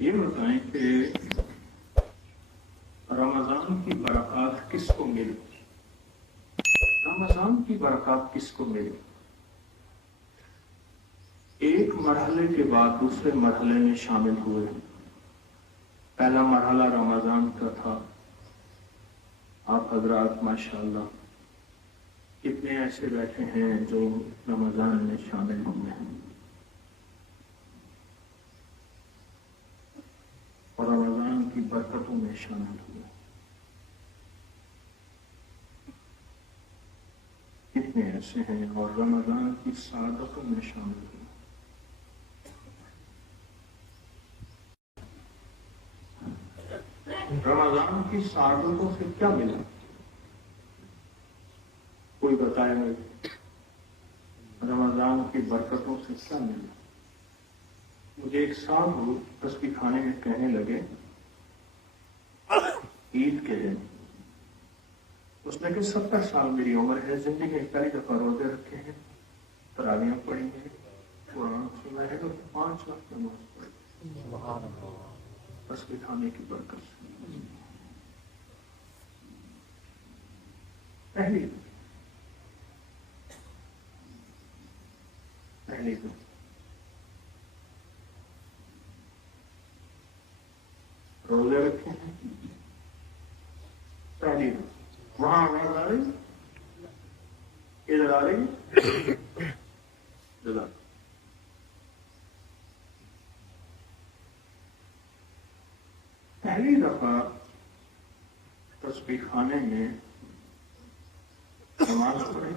یہ بتائیں کہ رمضان کی برکات کس کو ملی؟ رمضان کی برکات کس کو ملی؟ ایک مرحلے کے بعد دوسرے مرحلے میں شامل ہوئے. پہلا مرحلہ رمضان کا تھا. آپ حضرات ماشاءاللہ کتنے ایسے بیٹھے ہیں جو رمضان میں شامل ہوئے ہیں اور رمضان کی برکتوں میں شامل ہوئے. کتنے ایسے ہیں اور رمضان کی سعادتوں میں شامل ہوئے. رمضان کی سعادتوں سے کیا ملا؟ کوئی بتائے گا؟ رمضان کی برکتوں سے کیا ملا؟ مجھے ایک صاحب تسبیح کھانے میں کہنے لگے عید کے دن، اس نے کہ 70 سال میری عمر ہے، زندگی میں پہلی دفعہ روزے رکھے ہیں، تراویاں پڑھی ہیں، قرآن سنا ہے اور 5 وقت نماز پڑھی تسبیح کھانے کی برکت سے. پہلی دن روزے رکھے ہیں، پہلی دن وہاں آواز آ رہی، ادھر آ رہی، ادھر پہلی دفعہ تسبیح خانے میں نماز پڑھی،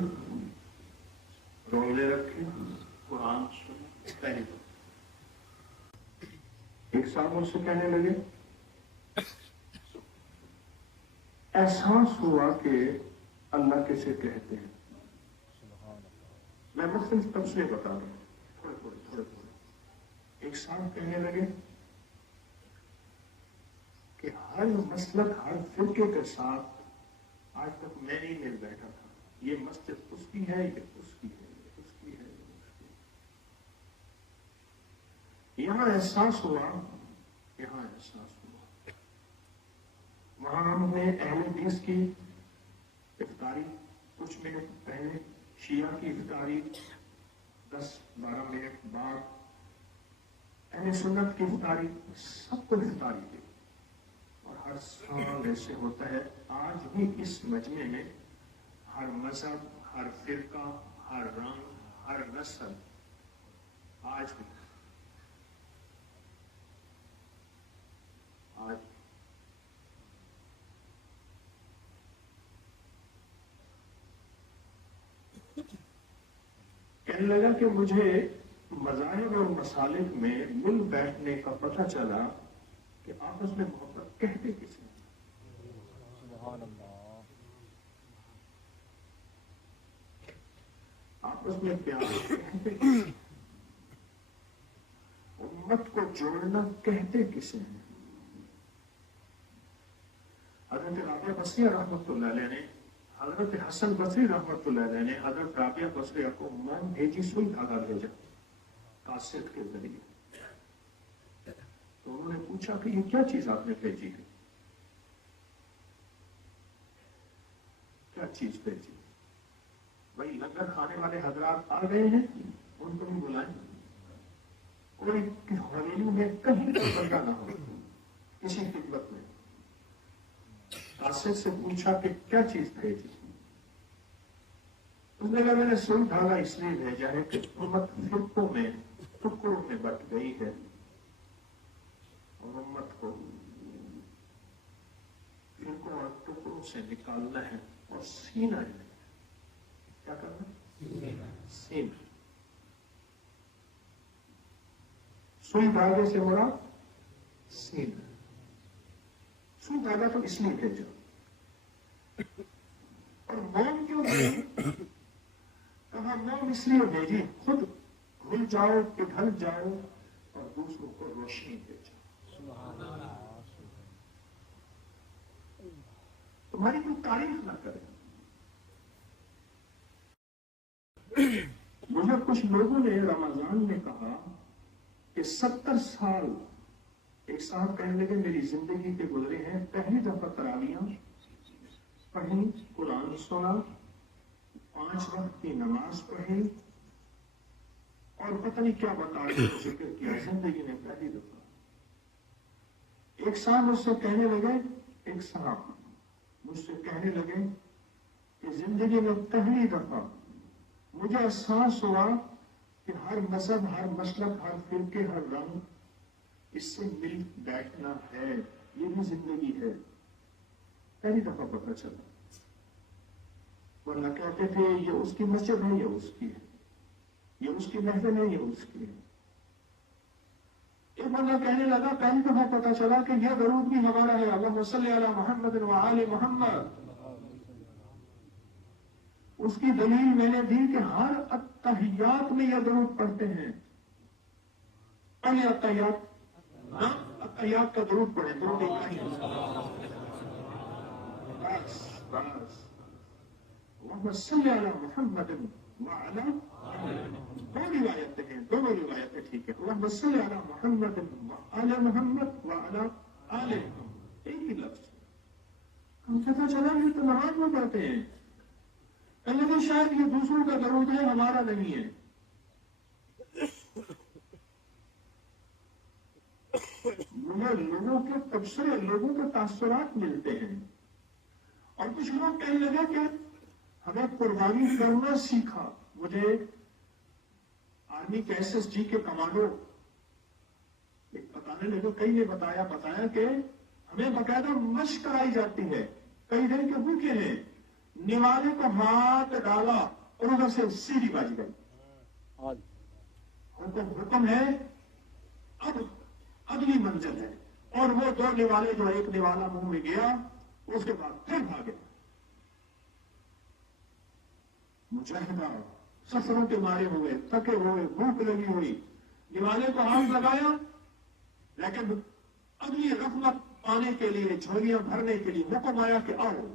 روزے رکھے، قرآن سنا. پہلی دفعہ ایک صاحب مجھ سے کہنے لگے احساس ہوا کہ اللہ کسے کہتے ہیں. میں مختلف تبصرے بتا رہا ہوں، تھوڑے. ایک صاحب کہنے لگے کہ ہر مسلک ہر فرقے کے ساتھ آج تک میں نہیں مل بیٹھا تھا. یہ مسجد اس کی ہے، یہ اس کی ہے، یہ اس کی ہے، یہ اس کی ہے. یہاں احساس ہوا، یہاں احساس ہوا. وہاں ہم نے اہل حدیث کی افطاری کچھ منٹ پہلے، شیعہ کی افطاری 10-12 منٹ بعد، اہل سنت کی افطاری، سب کو افطاری دی. اور ہر سال ایسے ہوتا ہے. آج بھی اس مجمع میں ہر مذہب، ہر فرقہ، ہر رنگ، ہر نسل، آج بھی کہنے لگا کہ مجھے مذاہب اور مسالک میں مل بیٹھنے کا پتہ چلا کہ آپس میں محبت کہتے کس ہیں. آپس میں پیار کہتے کس ہیں. امت کو جوڑنا کہتے کسے ہیں. حضرت رابعہ بصریہ رحمۃ اللہ علیہ نے، حضرت حسن بصری رحمۃ اللہ علیہ نے حضرت رابعہ بصریہ کو من بھیجی، سوئی دھاگا بھیجا کاسٹ کے ذریعے. تو انہوں نے پوچھا کہ یہ کیا چیز آپ نے بھیجی ہے؟ کیا چیز بھیجی؟ بھائی لنگر کھانے والے حضرات آ گئے ہیں، ان کو بھی بلائیں. کوئی حویلی میں کہیں کا بندہ نہ ہو کسی خدمت میں. کاسٹ سے پوچھا کہ کیا چیز بھیجی؟ اس نے کہا میں نے سوئی دھاگا اس لیے بھیجا ہے کہ امت فرقوں میں ٹکڑوں میں بٹ گئی ہے اور امت کو فرقوں اور ٹکڑوں سے نکالنا ہے اور سینہ ہے. کیا کرنا؟ سینہ. سوئی دھاگے سے مراد سینہ. سوئی دھاگا تو اس لیے بھیجا. اور موم کیوں بھیجی؟ کہا موم اس لیے بھیجی خود بھول جاؤ، پگھل جاؤ اور دوسروں کو روشنی دے جاؤ. تمہاری کوئی تعریف نہ کرے. مجھے کچھ لوگوں نے رمضان میں کہا کہ 70 سال ایک صاحب کہنے لگے میری زندگی کے گزرے ہیں پہلی دفعہ تراویاں پڑھی، قرآن سنا، 5 وقت کی نماز پڑھی اور پتہ نہیں کیا بتا ذکر کیا زندگی میں پہلی دفعہ۔ ایک صاحب مجھ سے کہنے لگے کہ زندگی میں پہلی دفعہ مجھے احساس ہوا کہ ہر مذہب، ہر مسلک، ہر فرقے، ہر رنگ، اس سے مل بیٹھنا ہے، یہ بھی زندگی ہے۔ پہلی دفعہ پتہ چلا، ورنہ کہتے تھے یہ اس کی مسجد ہے، یہ اس کی ہے، یہ اس کی محفل ہے، یہ اس کی ہے۔ ایک بندہ کہنے لگا پہلی دفعہ پتہ چلا کہ یہ درود بھی ہمارا ہے، اللہم صلی علی محمد و آل محمد۔ اس کی دلیل میں نے دی کہ ہر اتحیات میں یہ درود پڑھتے ہیں۔ پہلے اتحیات کا درود پڑھیں، درود ابراہیم، بس اللہم صلی علی محمد و علی، دو روایتیں ہیں، دونوں روایتیں ٹھیک ہے، اللہم صلی علی محمد و علی محمد و علی آل محمد، ایک ہی لفظ۔ ہم پتہ چلا یہ تو نماز میں پڑھتے ہیں، لیکن شاید یہ دوسروں کا درود ہے، ہمارا نہیں ہے۔ لوگوں کے تبصرے، لوگوں کے تاثرات ملتے ہیں، اور کچھ لوگ کہنے لگے کہ ہمیں قربانی کرنا سیکھا۔ مجھے آرمی کے SSG کے کمانڈو بتانے لگے، کئی نے بتایا کہ ہمیں باقاعدہ مشق کرائی جاتی ہے، کئی دن کے بھوکے ہیں، نوالے کو ہاتھ ڈالا اور ادھر سے سیڑھی بج گئی، حکم ہے اب اگلی منزل ہے، اور وہ 2 نوالے جو ایک نوالا منہ میں گیا اس کے بعد پھر بھاگے۔ مجاہدہ سفروں کے مارے ہوئے، تھکے ہوئے، بھوک لگی ہوئی، نوالے کو ہاتھ لگایا، لیکن اگلی رحمت پانے کے لیے، جھولیاں بھرنے کے لیے حکم آیا کہ آؤ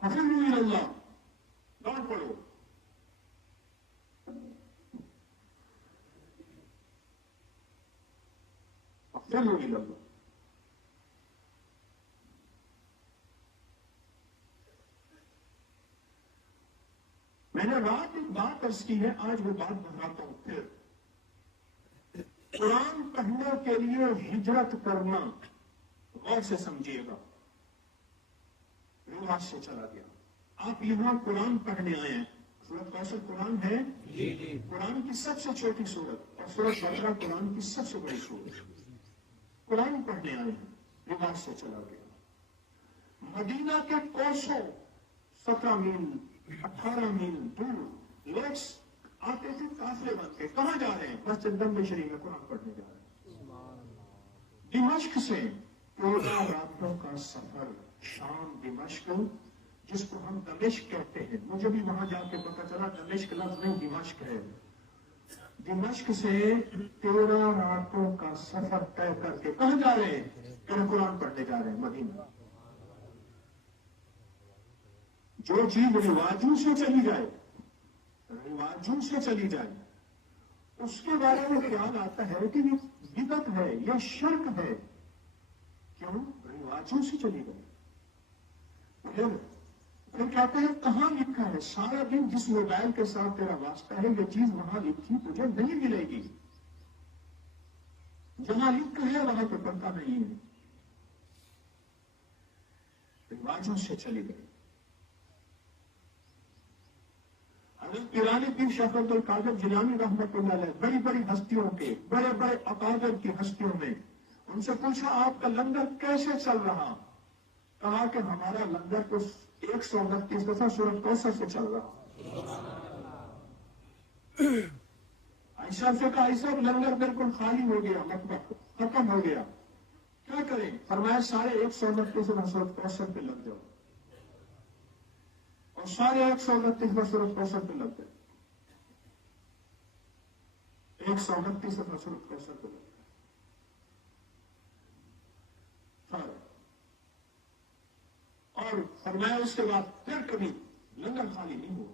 حفظوا الی اللہ، دوڑ پڑو۔ حفظوا الی اللہ۔ میں نے رات ایک بات عرض کی ہے، آج وہ بات دہراتا ہوں پھر۔ قرآن پڑھنے کے لیے ہجرت کرنا، غور سے سمجھیے گا، رواج سے چلا گیا۔ آپ یہاں قرآن پڑھنے آئے ہیں، سورۃ کوثر قرآن ہے، قرآن کی سب سے چھوٹی سورت، اور سورۃ بقرہ قرآن کی سب سے بڑی سورت۔ قرآن پڑھنے آئے ہیں، رواج سے چلا گیا۔ مدینہ کے کوسوں 17 میل 18 میل دور لوگ آتے تھے قافلے بن کے، کہاں جا رہے ہیں؟ مسجد نبوی شریف میں قرآن پڑھنے جا رہے ہیں۔ دمشق سے 14 راتوں کا سفر، شام دمشق، جس کو ہم دمشق کہتے ہیں، مجھے بھی وہاں جا کے پتہ چلا دمشق لفظ نہیں دمشق ہے۔ دمشق سے 13 راتوں کا سفر طے کر کے کہاں جا رہے ہیں؟ کہ قرآن پڑھنے جا رہے ہیں مدینہ۔ جو چیز رواجوں سے چلی جائے، رواجوں سے چلی جائے، اس کے بارے میں خیال آتا ہے کہ یہ بدعت ہے، یہ شرک ہے، کیوں؟ رواجوں سے چلی گئی۔ پھر کہتے ہیں کہاں لکھا ہے؟ سارا دن جس موبائل کے ساتھ تیرا واسطہ ہے، یہ چیز وہاں لکھی تجھے نہیں ملے گی، جہاں لکھا ہے وہاں تو پڑھتا نہیں ہے، رواجوں سے چلی گئی۔ حضرت پیرانی پیر شیخ عبد القادر جیلانی رحمۃ اللہ علیہ، بڑی بڑی ہستیوں کے، بڑے بڑے اکابر کی ہستیوں میں، ان سے پوچھا آپ کا لنگر کیسے چل رہا؟ کہا کہ ہمارا لنگر تو 129 دفعہ سورۃ کوثر سے چل رہا۔ عائشہ سے کہا عائشہ لنگر بالکل خالی ہو گیا، مطلب ختم ہو گیا، کیا کریں؟ فرمایا سارے 129 دفعہ سورۃ کوثر پہ لگ جاؤ، اور سارے 129 دفعہ سورۃ کوثر پہ لگ گئے، 129 دفعہ سورۃ کوثر پہ لگ گئے سارے، اور فرمایا اس کے بعد پھر کبھی لنگر خالی نہیں ہوا۔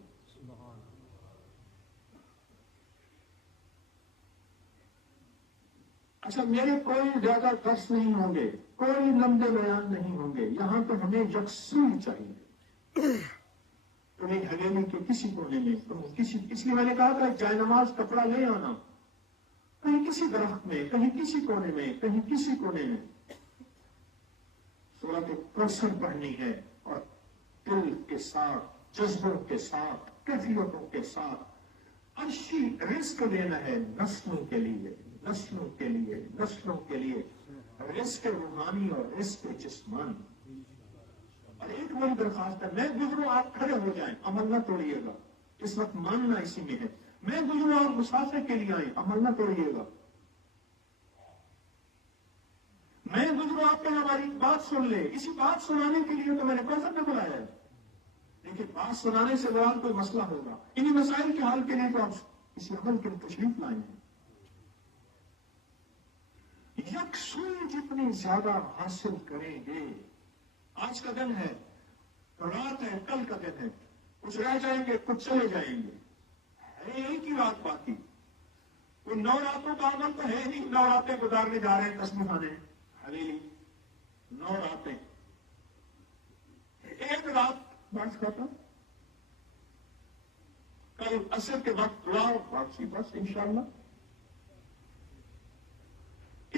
اچھا میرے کوئی زیادہ درس نہیں ہوں گے، کوئی لمبے بیان نہیں ہوں گے، یہاں تو ہمیں یکسوئی چاہیے. کہیں حویلی کے کسی کونے میں اس لیے میں نے کہا تھا جائے نماز کپڑا لے آنا، کہیں کسی درخت میں، کہیں کسی کونے میں، کہیں کسی کونے میں سورۃ کوثر پڑھنی ہے، اور دل کے ساتھ، جذبوں کے ساتھ، کیفیتوں کے ساتھ عرشی رزق دینا ہے نسلوں کے لیے، نسلوں کے لیے، نسلوں کے لیے، رزق روحانی اور رزق جسمانی. اور ایک بڑی درخواست ہے، میں گزروں آپ کھڑے ہو جائیں، عمل نہ توڑیے گا، اس وقت ماننا اسی میں ہے. میں گزروں آپ مسافر کے لیے آئیں، عمل نہ توڑیے گا. میں گزروں آپ کو ہماری بات سن لے، اسی بات سنانے کے لیے تو میں نے کوثر میں بلایا ہے. لیکن بات سنانے سے بعد کوئی مسئلہ ہوگا، انہی مسائل کے حل کے لیے تو آپ کسی عمل کے تشریف لائے ہیں. یکسوئی جتنی زیادہ حاصل کریں گے، آج کا دن ہے، رات ہے، کل کا دن ہے، کچھ رہ جائیں گے، کچھ چلے جائیں گے، ہے ایک ہی رات باقی. کوئی 9 راتوں کا عمل تو ہے نہیں، 9 راتیں گزارنے جا رہے ہیں تسبیح خانے حویلی، 9 راتیں، ایک رات بس ختم، کل عصر کے وقت دعا واپسی، بس انشاءاللہ.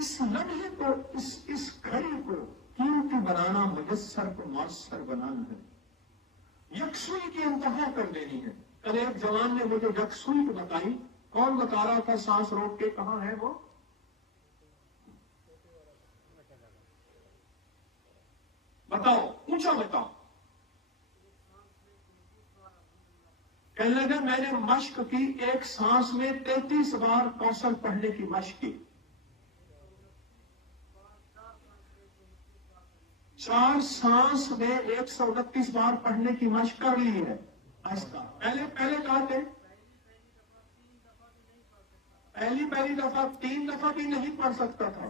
اس لمحے کو، اس گھڑی کو قیمتی بنانا، میسر کو مؤثر بنانا ہے، یکسوئی کی انتہا کر دینی ہے. کل ایک جوان نے مجھے یکسوئی بتائی، کون بتا رہا تھا سانس روک کے، کہاں ہے وہ؟ بتاؤ، اونچا بتاؤ. کہنے لگا میں نے مشق کی، ایک سانس میں 33 بار کوثر پڑھنے کی مشق کی، 4 سانس میں 129 بار پڑھنے کی مشق کر لی ہے. آہستہ پہلے کہا تھے، پہلی دفعہ 3 دفعہ بھی نہیں پڑھ سکتا تھا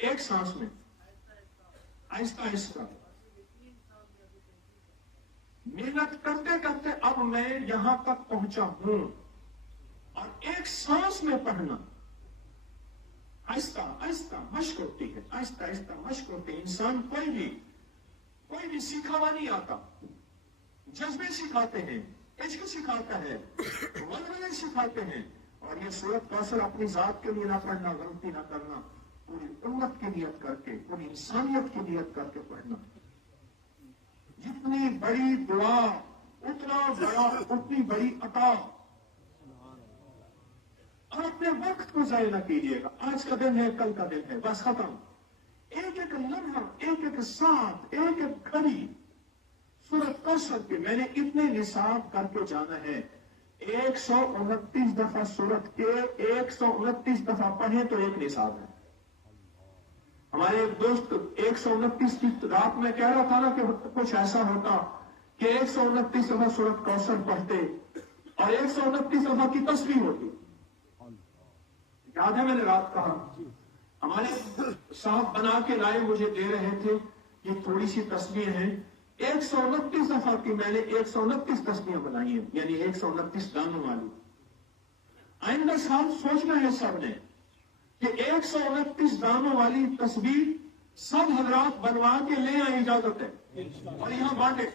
ایک سانس میں، آہستہ آہستہ محنت کرتے کرتے اب میں یہاں تک پہنچا ہوں. اور ایک سانس میں پڑھنا، آہستہ آہستہ مشق ہوتی ہے، آہستہ آہستہ مشق ہوتی ہے. انسان کوئی بھی سیکھا ہوا نہیں آتا، جذبے سکھاتے ہیں، عشق سکھاتا ہے، ورزشیں سکھاتے ہیں. اور یہ سورۃ کوثر اپنی ذات کے لیے نہ پڑھنا، غلطی نہ کرنا، پوری امت کی نیت کر کے، پوری انسانیت کی نیت کر کے پڑھنا. جتنی بڑی دعا اتنی بڑی عطا. اور اپنے وقت کو ضائع نہ کیجیے گا. آج کا دن ہے، کل کا دن ہے، بس ختم. ایک ایک لمحہ، ایک ایک ساتھ، ایک ایک گھڑی سورۃ کوثر کے میں نے اتنے نصاب کر کے جانا ہے. 129 دفعہ سورت کے 129 دفعہ پڑھیں تو ایک نصاب ہے. ہمارے ایک دوست 129 کی رات میں کہہ رہا تھا نا کہ کچھ ایسا ہوتا کہ 129 دفعہ سورۃ کوثر پڑھتے اور 129 دفعہ کی تسبیح ہوتی. یاد ہے میں نے رات کہا، ہمارے صاحب بنا کے لائے، مجھے دے رہے تھے، یہ تھوڑی سی تسبیح ہیں، 129 دفعہ کی میں نے 129 تسبیحیں بنائی ہیں، یعنی 129 دانوں والی. آئندہ سال سوچنا ہے سب نے کہ 129 دانوں والی تسبیح سب حضرات بنوا کے لے آئیں، اجازت ہے، اور یہاں بانٹے،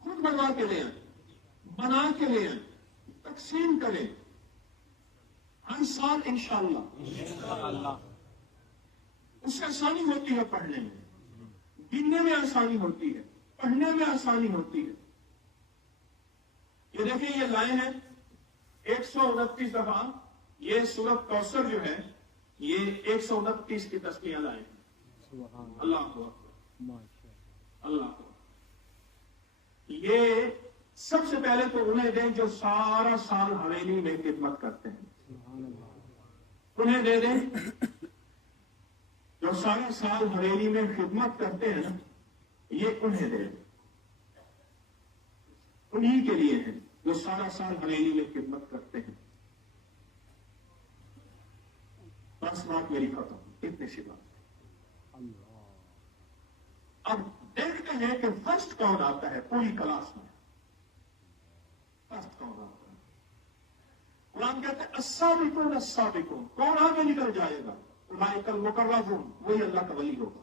خود بنوا کے لے آئیں، بنا کے لے آئیں، تقسیم کریں ہر سال انشاءاللہ. اس سے آسانی ہوتی ہے پڑھنے میں، گننے میں آسانی ہوتی ہے، پڑھنے میں آسانی ہوتی ہے. یہ دیکھیں، یہ لائے ہیں 129 دفعہ. یہ سورۃ کوثر جو ہے یہ 129 کی تسبیحیں لائے ہیں. اللہ کو اللہ کو یہ سب سے پہلے تو انہیں دیں جو سارا سال حویلی میں خدمت کرتے ہیں، انہیں دے دیں جو سارا سال حویلی میں خدمت کرتے ہیں، یہ انہیں دے دیں، انہی کے لیے ہیں جو سارا سال حویلی میں خدمت کرتے ہیں. بس بات میری ختم، اتنی سی بات. اب دیکھتے ہیں کہ فرسٹ کون آتا ہے پوری کلاس میں. فرسٹ کون آتا ہے؟ قرآن کہتے ہیں السابقون السابقون، کون آگے نکل جائے گا؟ اولئک المقربون، وہی اللہ کا ولی ہوگا.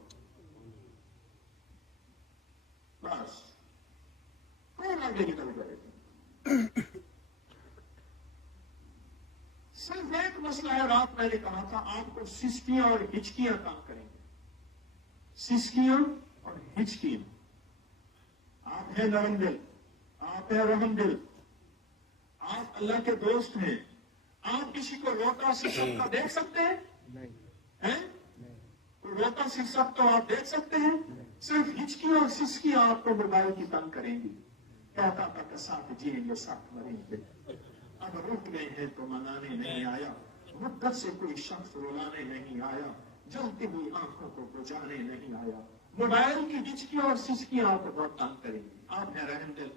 بس کون آگے نکل جائے گا؟ صرف ایک مسئلہ ہے، رات میں نے کہا تھا آپ کو سسکیاں اور ہچکیاں کام کریں گے. سسکیاں اور ہچکیاں. آپ ہیں نرم دل، آپ ہیں رحم دل، آپ اللہ کے دوست ہیں. آپ کسی کو روتا سسکتا دیکھ سکتے ہیں؟ ہیں؟ کوئی روتا سسکتا تو آپ دیکھ سکتے ہیں؟ صرف ہچکیاں اور سسکیاں آپ کو موبائل کی تنگ کریں گی. کہتا تھا کہ ساتھ جیئیں گے ساتھ مریں گے، اب رک گئے ہیں تو منانے نہیں آیا، مدت سے کوئی شخص رلانے نہیں آیا، جلتی ہوئی آنکھوں کو بجانے نہیں آیا. موبائل کی ہچکیاں اور سسکیاں آپ کو بہت تنگ کریں گی. آپ ہیں رحم دل،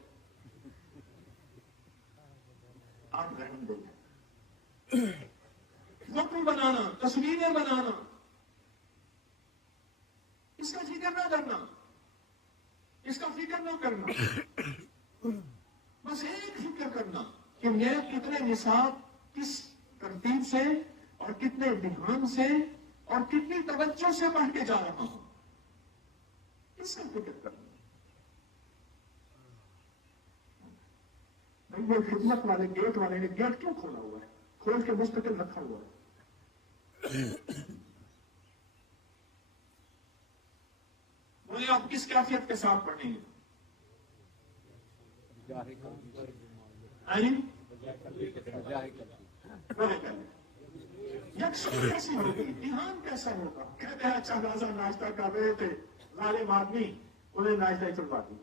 آپ رحم دل ہیں. فوٹو بنانا، تصویریں بنانا، اس کا ذکر نہ کرنا، اس کا فکر نہ کرنا. بس ایک فکر کرنا کہ میں کتنے نصاب کس ترتیب سے اور کتنے دھیان سے اور کتنی توجہ سے پڑھ کے جا رہا ہوں، اس کا فکر کرنا. یہ خدمت والے گیٹ والے نے گیٹ کیوں کھولا ہوا ہے؟ کھول کے مستقل رکھا ہوا ہے. بولے آپ کس کیفیت کے ساتھ پڑھیں گے؟ یکسوئی کیسی ہوگی؟ دھیان کیسا ہوگا؟ کہتے ہیں اچھا نازا ناشتہ کر رہے تھے، ظالم آدمی انہیں ناشتہ چلوا دیا.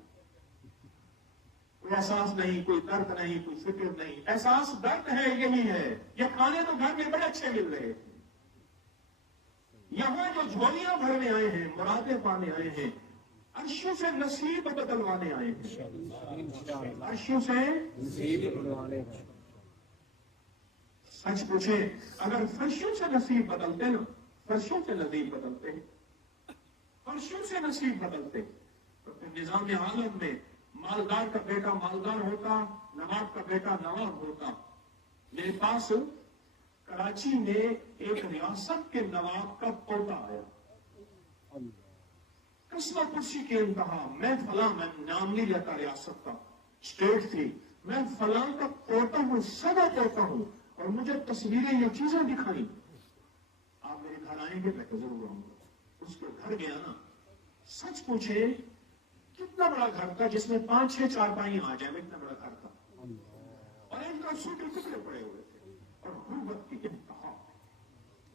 کوئی احساس نہیں، کوئی درد نہیں، کوئی فکر نہیں. احساس درد ہے، یہی ہے. یہ کھانے تو گھر میں بڑے اچھے مل رہے تھے، یہاں جو جھولیاں بھرنے آئے ہیں، مرادیں پانے آئے ہیں، عرشوں سے نصیب بدلوانے آئے ہیں. عرشوں سے نصیب بدلوانے. سچ پوچھیں، اگر فرشوں سے نصیب بدلتے نا، فرشوں سے نصیب بدلتے، فرشوں سے نصیب بدلتے، تو پھر نظام عالم میں مالدار کا بیٹا مالدار ہوتا، نواب کا بیٹا نواب ہوتا. میرے پاس کراچی میں ایک ریاست کے نواب کا پوتا آیا، قسم کرسی کے انتہا، میں فلاں، میں نام نہیں لیتا ریاست کا، اسٹیٹ تھی، میں فلاں کا پوتا ہوں، سدا پوتا ہوں، اور مجھے تصویریں یہ چیزیں دکھائی. آپ میرے گھر آئیں گے؟ میں ضرور آؤں گا. اس کے گھر گیا نا، سچ پوچھے کتنا بڑا گھر تھا جس میں 5-6 چارپائیاں آ جائیں، اتنا بڑا گھر تھا، اور ایک کا سوٹے ٹکڑے پڑے ہوئے تھے، اور غربت کی انتہا.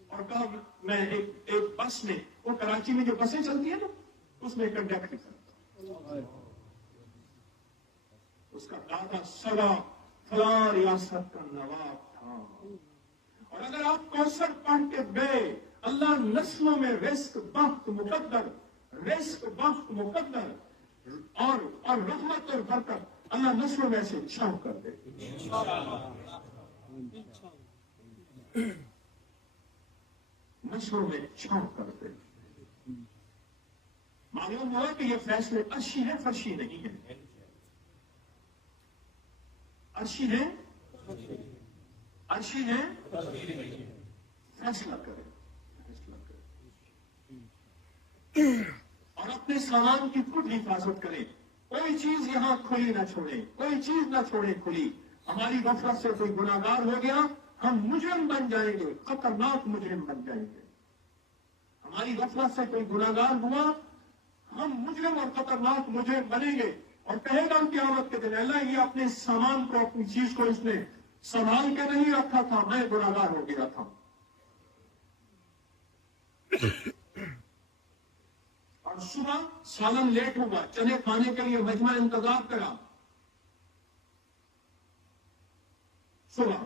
اور کہا میں ایک بس میں، وہ کراچی میں جو بسیں چلتی ہیں نا، اس میں کنڈکٹر کرتا. اس کا دادا سدا فلاں ریاست کا نواب تھا. اور اگر آپ کوثر پڑھ کے گئے، اللہ نسلوں میں رزق بخت مقدر، رزق بخت مقدر اور رحمت اور برکت اللہ نسلوں میں سے چھاؤ کر دے. نسلوں میں چھاؤ کر دے. معلوم ہوا کہ یہ فیصلے عرشی ہے، فرشی نہیں ہے. عرشی ہے، عرشی ہے، فیصلہ کرے، فیصلہ کرے. اور اپنے سامان کی خود حفاظت کریں. کوئی چیز یہاں کھلی نہ چھوڑیں، کوئی چیز نہ چھوڑیں کھلی. ہماری غفلت سے کوئی گناہگار ہو گیا، ہم مجرم بن جائیں گے، خطرناک مجرم بن جائیں گے. ہماری غفلت سے کوئی گناہگار ہوا، ہم مجرم اور خطرناک مجرم بنیں گے. اور کہے گا قیامت کے دن، اللہ یہ اپنے سامان کو، اپنی چیز کو اس نے سنبھال کے نہیں رکھا تھا، میں گناہگار ہو گیا تھا. اور صبح سالن لیٹ ہوگا، چنے کھانے کے لیے مجمع انتظار کرا صبح،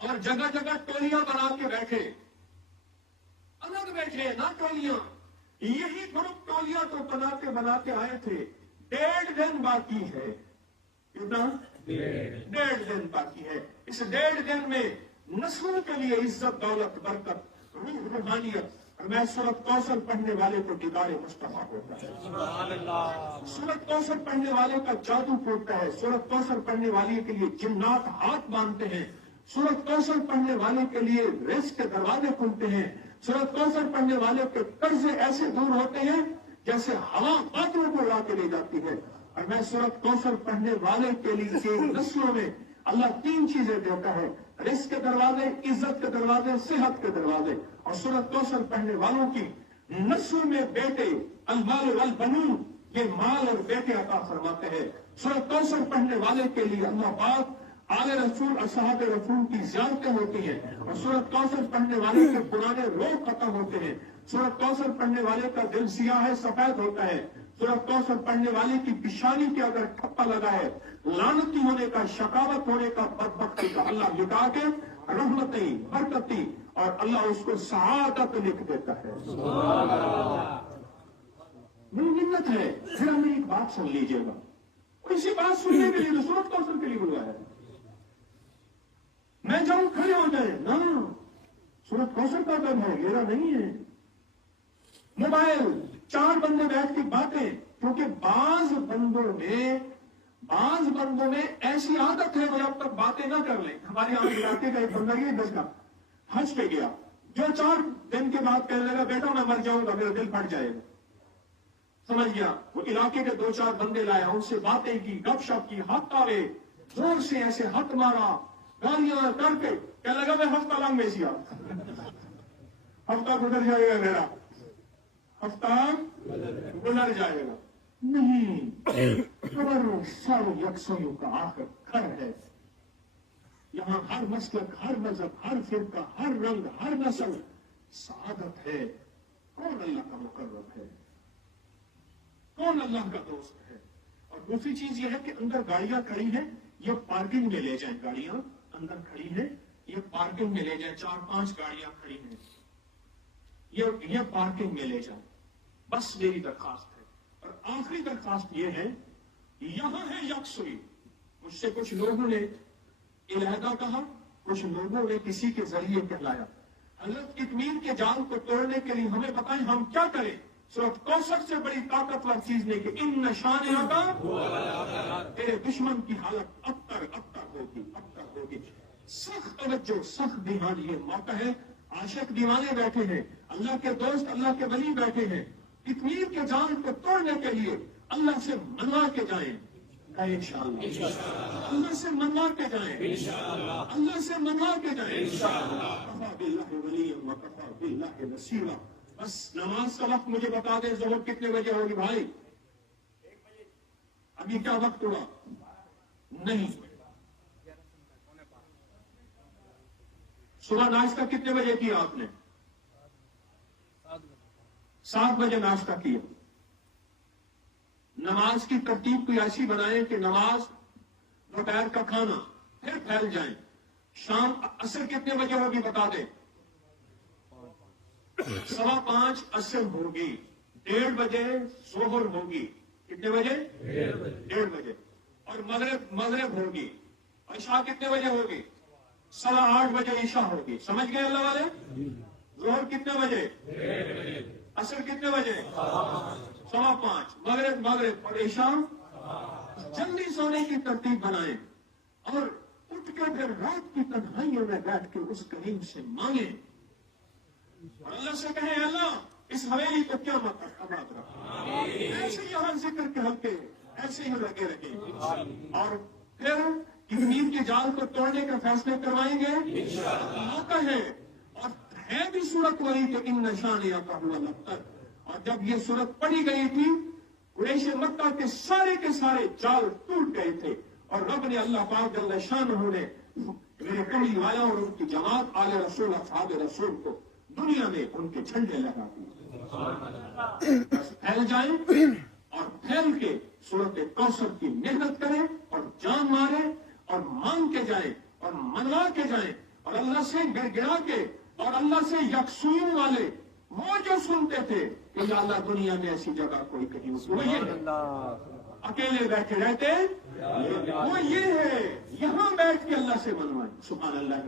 اور جگہ جگہ ٹولیاں بنا کے بیٹھے، الگ بیٹھے نہ ٹولیاں. یہی گروپ ٹولیاں تو بناتے آئے تھے. 1.5 دن باقی ہے. کتنا؟ 1.5 دن باقی ہے. اس 1.5 دن میں نسلوں کے لیے عزت، دولت، برکت، روح، روحانیت، اور میں سورۃ کوثر پڑھنے والے کو دیدار مصطفیٰ ہوتا ہے. سورۃ کوثر پڑھنے والے کا جادو ٹوٹتا ہے. سورۃ کوثر پڑھنے والے کے لیے جنات ہاتھ باندھتے ہیں. سورۃ کوثر پڑھنے والے کے لیے رزق کے دروازے کھلتے ہیں. سورۃ کوثر پڑھنے والے کے قرضے ایسے دور ہوتے ہیں جیسے ہوا بادلوں کو اڑا کے لے جاتی ہے. اور میں سورۃ کوثر پڑھنے والے کے لیے نسلوں میں اللہ 3 چیزیں دیتا ہے: رزق کے دروازے، عزت کے دروازے، صحت کے دروازے. اور سورۃ کوثر پڑھنے والوں کی نسلوں میں بیٹے، المال والبنون، یہ مال اور بیٹے عطا فرماتے ہیں. سورۃ کوثر پڑھنے والے کے لیے اللہ پاک آل رسول، اصحاب رسول کی زیارتیں ہوتی ہیں. اور سورۃ کوثر پڑھنے والے کے پرانے روگ ختم ہوتے ہیں. سورۃ کوثر پڑھنے والے کا دل سیاہ ہے، سفید ہوتا ہے. سورۃ کوثر پڑھنے والے کی پیشانی کے اگر ٹھپا لگا ہے، لعنتی ہونے کا، شقاوت ہونے کا، بدبختی کا، اللہ مٹا کے رحمتی، برکتی اور اللہ اس کو سعادت لکھ دیتا ہے. میری منت ہے، پھر ہمیں ایک بات سن لیجیے گا. اسی بات سننے کے لیے سورۃ کوثر کے لیے بلوایا ہے. میں جاؤں کھڑے ہو جائے نہ، سورۃ کوثر کا دم ہے، میرا نہیں ہے. موبائل 4 بندے بیٹھ کے باتیں، کیونکہ بعض بندوں میں ایسی عادت ہے وہ اب تک باتیں نہ کر لیں. ہمارے یہاں علاقے کا ایک بندہ یہ 10 کا حج پہ گیا، جو 4 دن کے بعد کہنے لگا بیٹا میں مر جاؤں گا، میرا دل پھٹ جائے گا. سمجھ گیا. وہ علاقے کے 2-4 بندے لایا، ان سے باتیں کی، گپ شپ کی، ہاتھ آوے زور سے ایسے ہاتھ مارا، گالیاں کر کے کہنے لگا میں ہفتہ لانگ میں سیا، ہفتہ گزر جائے گا، میرا ہفتہ گزر جائے گا. نہیں، سب یکسویوں کا آخر گھر ہے. یہاں ہر مسلک، ہر مذہب، ہر فرقہ، ہر رنگ، ہر نسل سعادت ہے. کون اللہ کا مقرب ہے، کون اللہ کا دوست ہے. اور دوسری چیز یہ ہے کہ اندر گاڑیاں کھڑی ہیں، یہ پارکنگ میں لے جائیں. گاڑیاں اندر کھڑی ہیں، یہ پارکنگ میں لے جائیں. 4-5 گاڑیاں کھڑی ہیں، یہ پارکنگ میں لے جائیں. بس میری درخواست ہے. اور آخری درخواست یہ ہے، یہاں ہے یکسوئی. مجھ سے کچھ لوگوں نے علیحدہ کہا، کچھ لوگوں نے کسی کے ذریعے کہلایا. حضرت کتمیر کے جال کو توڑنے کے لیے ہمیں بتائیں ہم کیا کریں. سورۃ کوثر سے بڑی طاقتور چیز نہیں کہ ان شانئک، تیرے دشمن کی حالت ابتر ہوگی، ابتر ہوگی. سخت توجہ، سخت دھیان. یہ موقع ہے، عاشق دیوانے بیٹھے ہیں، اللہ کے دوست، اللہ کے ولی بیٹھے ہیں. کتمیر کے جال کو توڑنے کے لیے اللہ سے منوا کے جائیں انشاءاللہ. اللہ سے منوا کے جائیں، اللہ سے منوا کے جائیں. کفا باللہ ولیا وکفا باللہ نصیرا. بس نماز کا وقت مجھے بتا دیں، ظہر کتنے بجے ہوگی بھائی؟ ابھی کیا وقت ہوا؟ نہیں. صبح ناشتہ کتنے بجے کیا آپ نے؟ 7 بجے ناشتہ کیا. نماز کی ترتیب کوئی ایسی بنائیں کہ نماز، دوپہر کا کھانا، پھر پھیل جائیں. شام عصر کتنے بجے ہوگی بتا دیں؟ 5:15 عصر ہوگی. 1:30 بجے ظہر ہوگی. کتنے بجے؟ 1:30 بجے. اور مغرب ہوگی. عشاء کتنے بجے ہوگی؟ 8:15 بجے عشاء ہوگی. سمجھ گئے اللہ والے؟ ظہر کتنے بجے؟ عصر کتنے بجے؟ 5:15. مغرب اور عشاء. جلدی سونے کی ترتیب بنائیں اور اٹھ کے پھر رات کی تنہائیوں میں بیٹھ کے اس کریم سے مانگیں اور اللہ سے کہیں اللہ اس حویلی کو کیا آباد رکھا. ایسے یہاں ذکر کے حلقے ایسے ہی لگے رہیں اور پھر کتمیر کے جال کو توڑنے کا فیصلے کروائیں گے. موقع ہے اور ہے بھی صورت وہی کہ ان شانئک هو الابتر. اور جب یہ صورت پڑھی گئی تھی، قریش مکہ کے سارے جال ٹوٹ گئے تھے اور رب نے، اللہ پاک جل شانہ نے میرے کملی والا اور ان کی جماعت آل رسول، اصحاب رسول کو دنیا میں ان کے جھنڈے لگا دیے. پھیل جائیں اور پھیل کے سورۃ کوثر کی محنت کریں اور جان ماریں اور مانگ کے جائیں اور منوا کے جائیں اور اللہ سے گڑ گڑا کے اور اللہ سے یکسوئی والے وہ جو سنتے تھے کہ یا اللہ دنیا میں ایسی جگہ کوئی کہیں وہ یہ اکیلے بیٹھے رہتے وہ یہ ہے. یہاں بیٹھ کے اللہ سے منوائیں. سبحان اللہ